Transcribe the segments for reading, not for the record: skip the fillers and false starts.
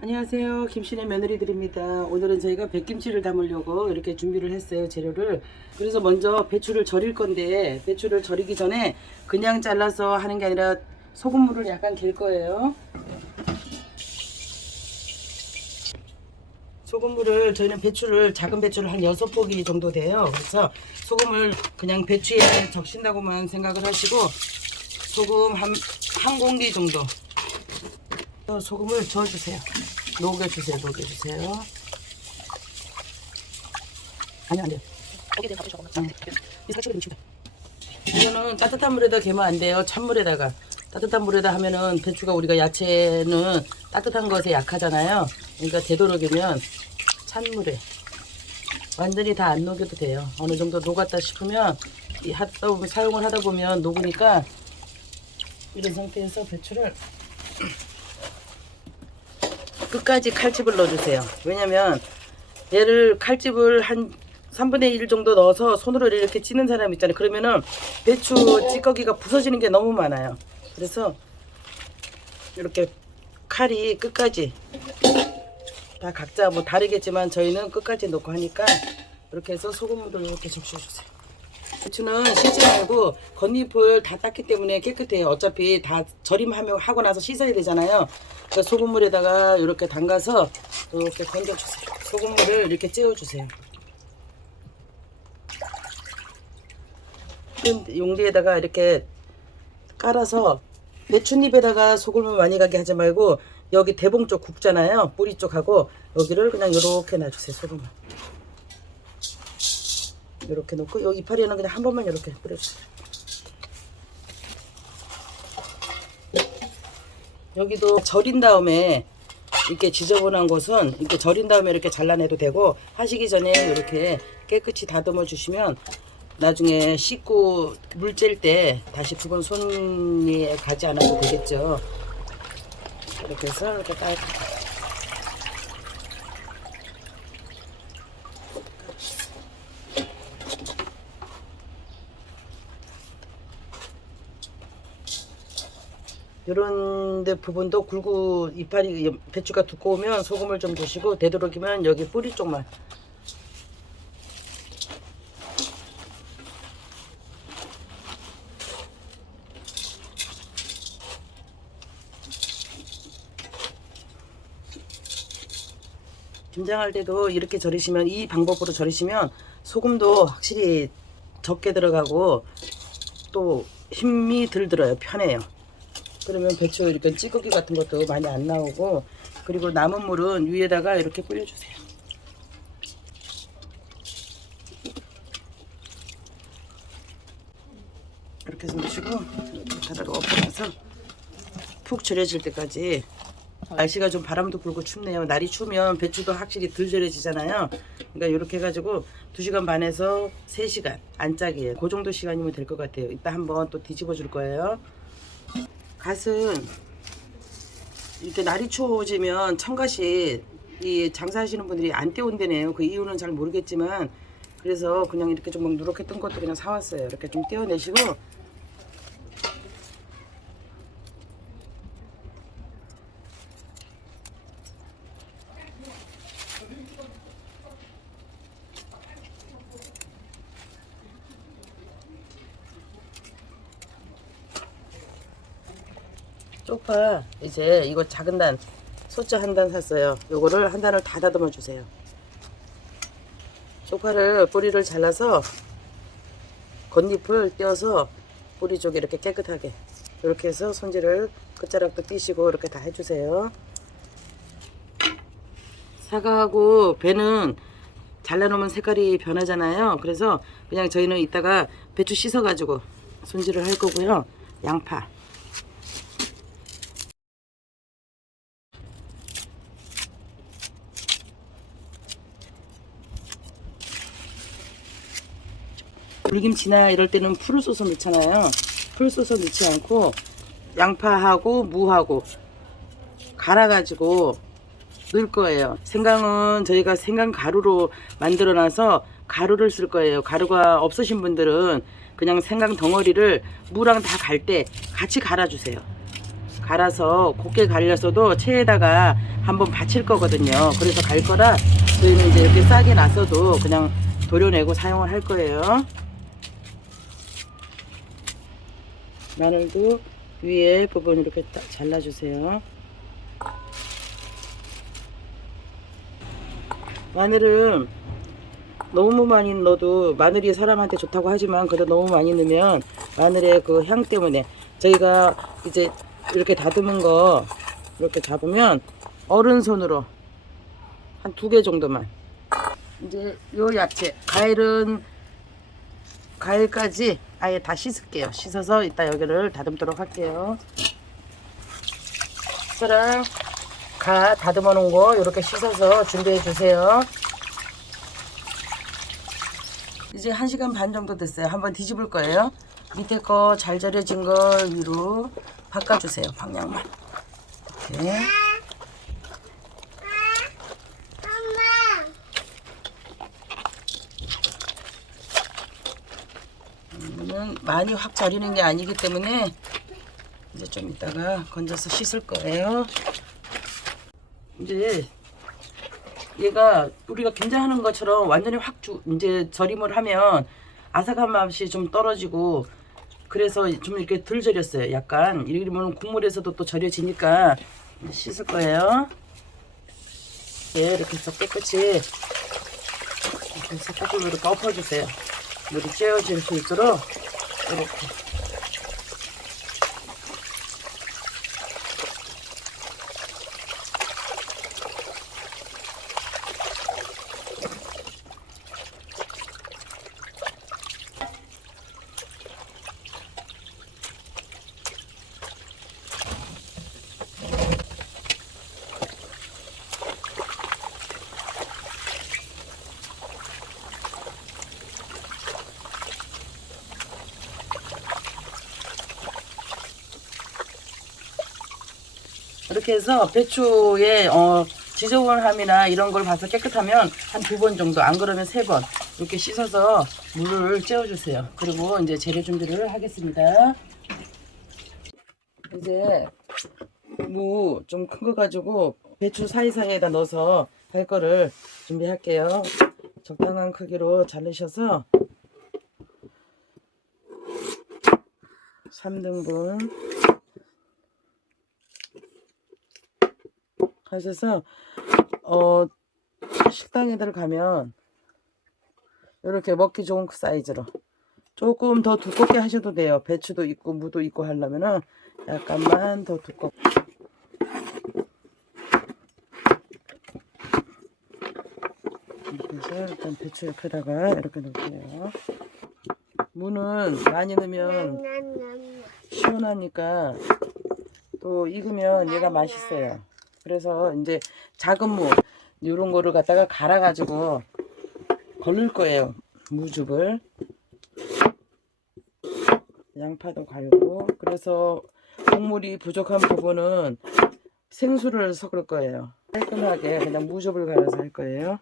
안녕하세요, 김신의 며느리들입니다. 오늘은 저희가 백김치를 담으려고 이렇게 준비를 했어요, 재료를. 그래서 먼저 배추를 절일 건데, 배추를 절이기 전에 그냥 잘라서 하는 게 아니라 소금물을 약간 갤 거예요. 소금물을, 저희는 배추를, 작은 배추를 한 6포기 정도 돼요. 그래서 소금을 그냥 배추에 적신다고만 생각을 하시고, 소금 한 공기 정도 소금을 저어주세요. 녹여주세요. 아니, 안 돼요. 이거는 따뜻한 물에다 개면 안 돼요. 찬물에다가. 따뜻한 물에다 하면은 배추가, 우리가 야채는 따뜻한 것에 약하잖아요. 그러니까 되도록이면 찬물에. 완전히 다 안 녹여도 돼요. 어느 정도 녹았다 싶으면 사용을 하다 보면 녹으니까, 이런 상태에서 배추를 끝까지 칼집을 넣어주세요. 왜냐면 얘를 칼집을 한 3분의 1 정도 넣어서 손으로 이렇게 찌는 사람 있잖아요. 그러면은 배추 찌꺼기가 부서지는 게 너무 많아요. 그래서 이렇게 칼이 끝까지, 다 각자 뭐 다르겠지만 저희는 끝까지 넣고 하니까 이렇게 해서 소금물을 이렇게 적셔주세요. 배추는 씻지 말고 겉잎을 다 땄기 때문에 깨끗해요. 어차피 다 절임하고 나서 씻어야 되잖아요. 그래서 소금물에다가 이렇게 담가서 이렇게 건져주세요. 소금물을 이렇게 째워주세요. 큰 용기에다가 이렇게 깔아서, 배춧잎에다가 소금을 많이 가게 하지 말고 여기 대봉 쪽 굽잖아요. 뿌리 쪽하고 여기를 그냥 이렇게 놔주세요. 소금을 이렇게 넣고, 여기 이파리에는 그냥 한 번만 이렇게 뿌려주세요. 여기도 절인 다음에, 이렇게 지저분한 곳은 이렇게 절인 다음에 이렇게 잘라내도 되고, 하시기 전에 이렇게 깨끗이 다듬어 주시면 나중에 씻고 물 쨘 때 다시 두 번 손이 가지 않아도 되겠죠. 이렇게 해서 이렇게 깔끔하게. 이런 데 부분도 굵고, 이파리 배추가 두꺼우면 소금을 좀 주시고, 되도록이면 여기 뿌리 쪽만. 김장할 때도 이렇게 절이시면, 이 방법으로 절이시면 소금도 확실히 적게 들어가고 또 힘이 덜 들어요. 편해요. 그러면 배추 이렇게 찌꺼기 같은 것도 많이 안 나오고, 그리고 남은 물은 위에다가 이렇게 뿌려주세요. 이렇게 해서 넣으시고, 이렇게 바닥을 엎어놔서 푹 절여질 때까지. 날씨가 좀 바람도 불고 춥네요. 날이 추우면 배추도 확실히 덜 절여지잖아요. 그러니까 이렇게 해가지고 2시간 반에서 3시간 안짝이에요. 그 정도 시간이면 될 것 같아요. 이따 한번 또 뒤집어 줄 거예요. 갓은 이렇게 날이 추워지면 청갓이, 이 장사하시는 분들이 안 떼온대네요. 그 이유는 잘 모르겠지만, 그래서 그냥 이렇게 좀 막 누렇게 뜬 것도 그냥 사왔어요. 이렇게 좀 떼어내시고, 쪽파 이제 이거 작은 단, 소자 한 단 샀어요. 요거를 한 단을 다 다듬어 주세요. 쪽파를 뿌리를 잘라서 겉잎을 떼어서 뿌리 쪽에 이렇게 깨끗하게, 이렇게 해서 손질을 끝자락도 띄시고 이렇게 다 해주세요. 사과하고 배는 잘라놓으면 색깔이 변하잖아요. 그래서 그냥 저희는 이따가 배추 씻어가지고 손질을 할 거고요. 양파, 물김치나 이럴 때는 풀을 쏘서 넣잖아요. 풀 쏘서 넣지 않고 양파하고 무하고 갈아가지고 넣을 거예요. 생강은 저희가 생강 가루로 만들어 놔서 가루를 쓸 거예요. 가루가 없으신 분들은 그냥 생강 덩어리를 무랑 다 갈 때 같이 갈아주세요. 갈아서 곱게 갈렸어도 체에다가 한번 받칠 거거든요. 그래서 갈 거라 저희는 이제 이렇게 싹이 나서도 그냥 도려내고 사용을 할 거예요. 마늘도 위에 부분 이렇게 딱 잘라주세요. 마늘은 너무 많이 넣어도 마늘이 사람한테 좋다고 하지만 그래도 너무 많이 넣으면 마늘의 그 향 때문에 저희가 이제 이렇게 다듬은 거 이렇게 잡으면 어른손으로 한 2개 정도만. 이제 요 야채 과일까지 아예 다 씻을게요. 씻어서 이따 여기를 다듬도록 할게요. 숟가락 가 다듬어 놓은 거 이렇게 씻어서 준비해 주세요. 이제 1시간 반 정도 됐어요. 한번 뒤집을 거예요. 밑에 거 잘 절여진 걸 위로 바꿔주세요. 방향만 이렇게. 많이 확 절이는 게 아니기 때문에 이제 좀 이따가 건져서 씻을 거예요. 이제 얘가 우리가 김장하는 것처럼 완전히 이제 절임을 하면 아삭한 맛이 좀 떨어지고 그래서 좀 이렇게 덜 절였어요. 약간 이러면 국물에서도 또 절여지니까 씻을 거예요. 네, 이렇게 해서 깨끗이 이렇게 해서 거꾸로 이렇게 엎어주세요. 물이 쬐어질 수 있도록 이렇게. 이렇게 해서 배추의 지저분함이나 이런 걸 봐서 깨끗하면 한 2번 정도, 안 그러면 3번 이렇게 씻어서 물을 쬐어주세요. 그리고 이제 재료 준비를 하겠습니다. 이제 무 좀 큰 거 가지고 배추 사이사이에다 넣어서 할 거를 준비할게요. 적당한 크기로 자르셔서 3등분 하셔서 식당에들 가면 이렇게 먹기 좋은 그 사이즈로 조금 더 두껍게 하셔도 돼요. 배추도 있고 무도 있고 하려면은 약간만 더 두껍게. 이렇게 해서 일단 배추 옆에다가 이렇게 넣을게요. 무는 많이 넣으면 시원하니까 또 익으면 얘가 맛있어요. 그래서 이제 작은 무 이런 거를 갖다가 갈아 가지고 걸릴 거예요. 무즙을. 양파도 갈고. 그래서 국물이 부족한 부분은 생수를 섞을 거예요. 깔끔하게 그냥 무즙을 갈아서 할 거예요.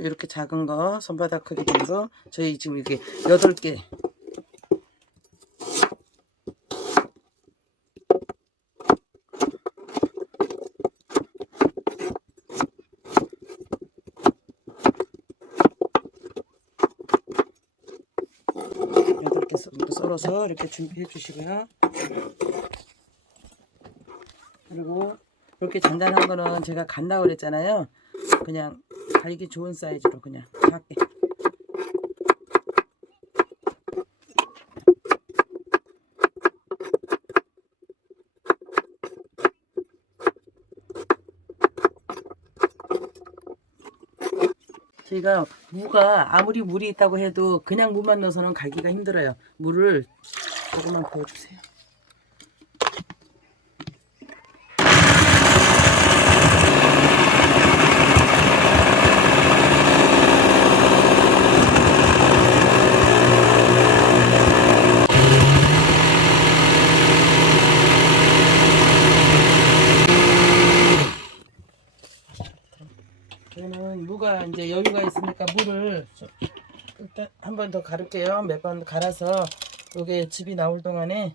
이렇게 작은 거 손바닥 크기 정도, 저희 지금 이게 8개. 썰어서 이렇게 준비해 주시고요. 그리고 이렇게 잔잔한 거는 제가 간다고 그랬잖아요. 그냥 갈기 좋은 사이즈로 그냥 작게. 저희가 무가 아무리 물이 있다고 해도 그냥 무만 넣어서는 갈기가 힘들어요. 물을 조금만 부어주세요. 저는 무가 이제 여유가 있으니까 물을 한 번 더 갈을게요. 몇 번 갈아서 요게 즙이 나올 동안에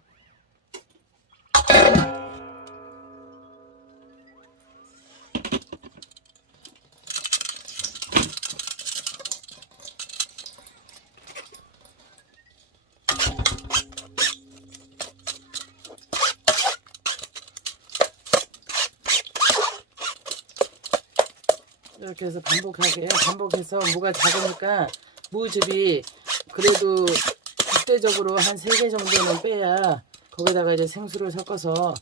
이렇게 해서 반복해서 무가 작으니까 무즙이 그래도 국대적으로 한 3개 정도는 빼야 거기다가 이제 생수를 섞어서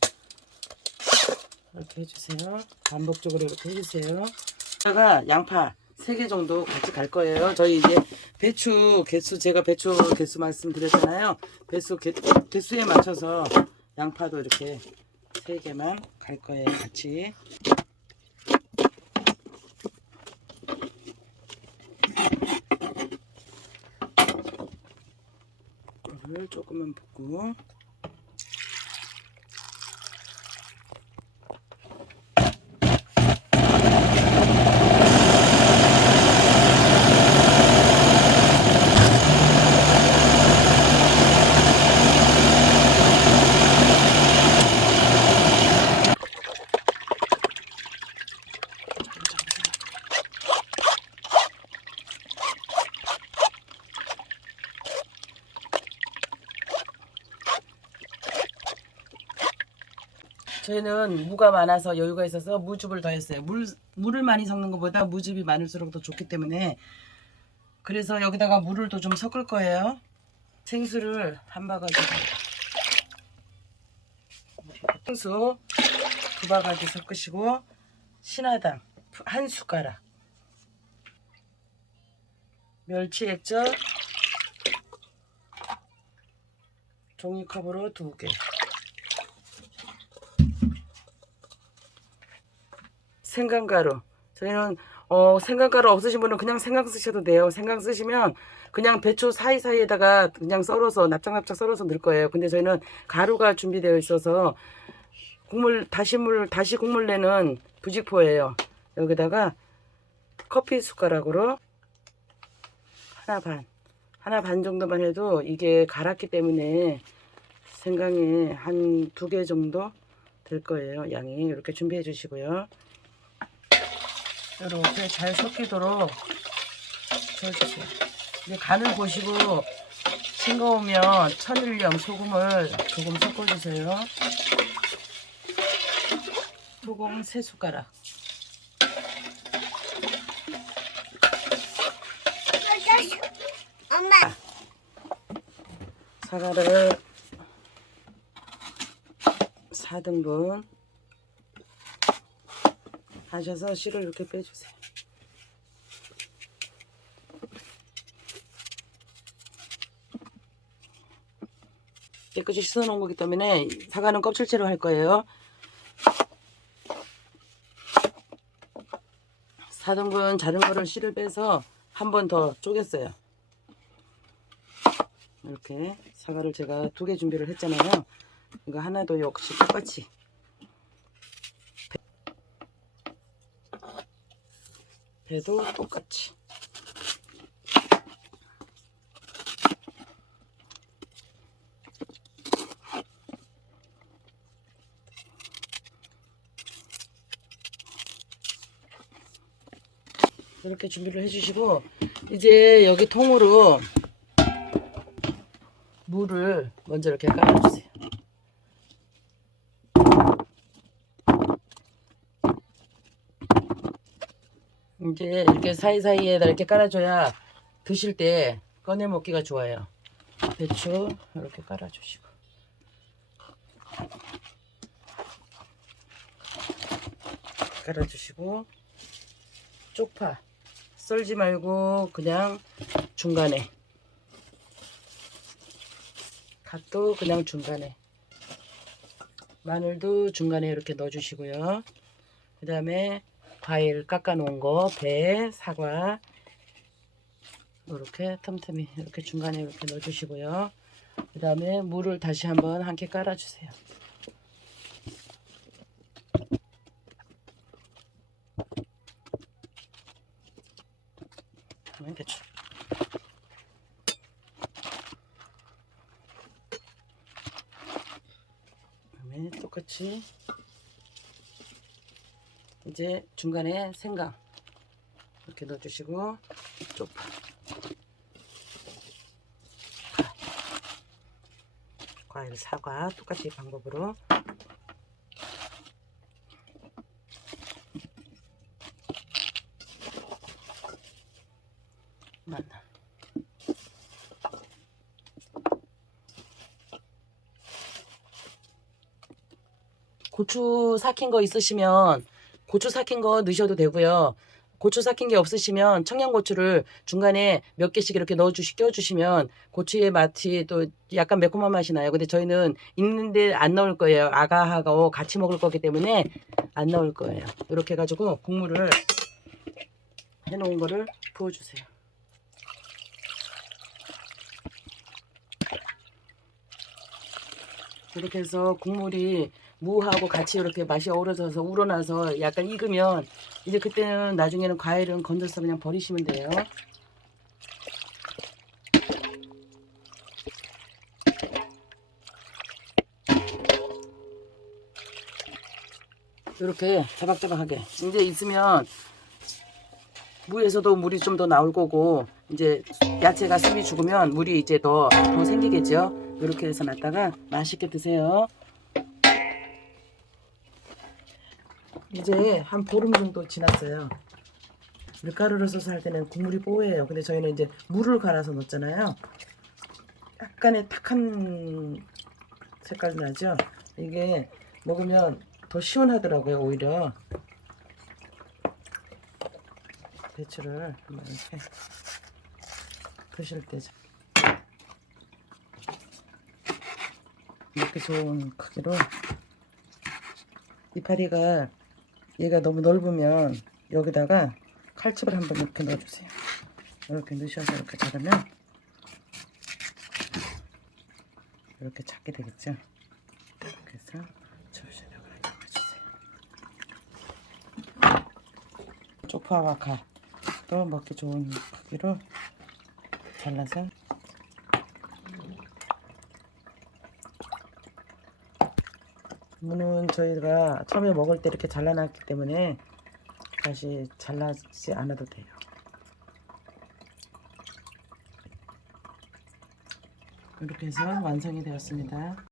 이렇게 해주세요. 반복적으로 이렇게 해주세요. 여기다가 양파 3개 정도 같이 갈 거예요. 저희 이제 배추 개수, 제가 배추 개수 말씀드렸잖아요. 개수에 맞춰서 양파도 이렇게 3개만 갈 거예요. 같이. 물을 조금만 붓고 저희는 무가 많아서 여유가 있어서 무즙을 더했어요. 물을 많이 섞는 것보다 무즙이 많을수록 더 좋기 때문에 그래서 여기다가 물을 또 좀 섞을 거예요. 생수를 한 바가지, 생수 2바가지 섞으시고 신화당 1숟가락, 멸치 액젓 종이컵으로 2개, 생강가루. 저희는 생강가루 없으신 분은 그냥 생강 쓰셔도 돼요. 생강 쓰시면 그냥 배추 사이사이에다가 그냥 썰어서 납작납작 썰어서 넣을 거예요. 근데 저희는 가루가 준비되어 있어서 다시 국물 내는 부직포예요. 여기다가 커피 숟가락으로 하나 반 정도만 해도 이게 갈았기 때문에 생강이 한 2개 정도 될 거예요. 양이. 이렇게 준비해 주시고요. 이렇게 잘 섞이도록 저어주세요. 이제 간을 보시고 싱거우면 천일염 소금을 조금 섞어주세요. 소금 3숟가락. 엄마. 사과를 4등분 하셔서 씨를 이렇게 빼주세요. 깨끗이 씻어 놓은 거기 때문에 사과는 껍질째로 할 거예요. 4등분 자른 거를 씨를 빼서 한 번 더 쪼갰어요. 이렇게 사과를 제가 2개 준비를 했잖아요. 이거 하나도 역시 똑같이 배도 똑같이 이렇게 준비를 해주시고 이제 여기 통으로 물을 먼저 이렇게 깔아주세요. 이제 이렇게 사이사이에다 이렇게 깔아줘야 드실 때 꺼내 먹기가 좋아요. 배추 이렇게 깔아주시고 깔아주시고 쪽파 썰지 말고 그냥 중간에, 갓도 그냥 중간에, 마늘도 중간에 이렇게 넣어주시고요. 그 다음에 과일 깎아 놓은 거, 배, 사과 이렇게 틈틈이 이렇게 중간에 이렇게 넣어주시고요. 그 다음에 물을 다시 한번 함께 깔아주세요. 배추 똑같이 이제 중간에 생강 이렇게 넣어주시고 쪽파, 과일, 사과 똑같이 방법으로 마늘, 고추 삭힌 거 있으시면 고추 삭힌 거 넣으셔도 되고요. 고추 삭힌 게 없으시면 청양고추를 중간에 몇 개씩 이렇게 껴주시면 고추의 맛이 또 약간 매콤한 맛이 나요. 근데 저희는 있는데 안 넣을 거예요. 아가하고 같이 먹을 거기 때문에 안 넣을 거예요. 이렇게 해가지고 국물을 해놓은 거를 부어주세요. 이렇게 해서 국물이 무하고 같이 이렇게 맛이 어우러져서 우러나서 약간 익으면 이제 그때는 나중에는 과일은 건져서 그냥 버리시면 돼요. 이렇게 자박자박하게 이제 있으면 무에서도 물이 좀 더 나올 거고 이제 야채가 숨이 죽으면 물이 이제 더 생기겠죠. 이렇게 해서 놨다가 맛있게 드세요. 이제 한 보름 정도 지났어요. 밀가루를 써서 할 때는 국물이 뽀해요. 근데 저희는 이제 물을 갈아서 넣었잖아요. 약간의 탁한 색깔 나죠. 이게 먹으면 더 시원하더라고요. 오히려 배추를 한번 이렇게 드실 때 이렇게 좋은 크기로, 이파리가 얘가 너무 넓으면 여기다가 칼집을 한번 이렇게 넣어주세요. 이렇게 넣으셔서 이렇게 자르면 이렇게 작게 되겠죠. 이렇게 해서 접시에다가 넣어주세요. 쪽파와 갓도 먹기 좋은 크기로 잘라서 무는 저희가 처음에 먹을 때 이렇게 잘라놨기 때문에 다시 잘라지 않아도 돼요. 이렇게 해서 완성이 되었습니다.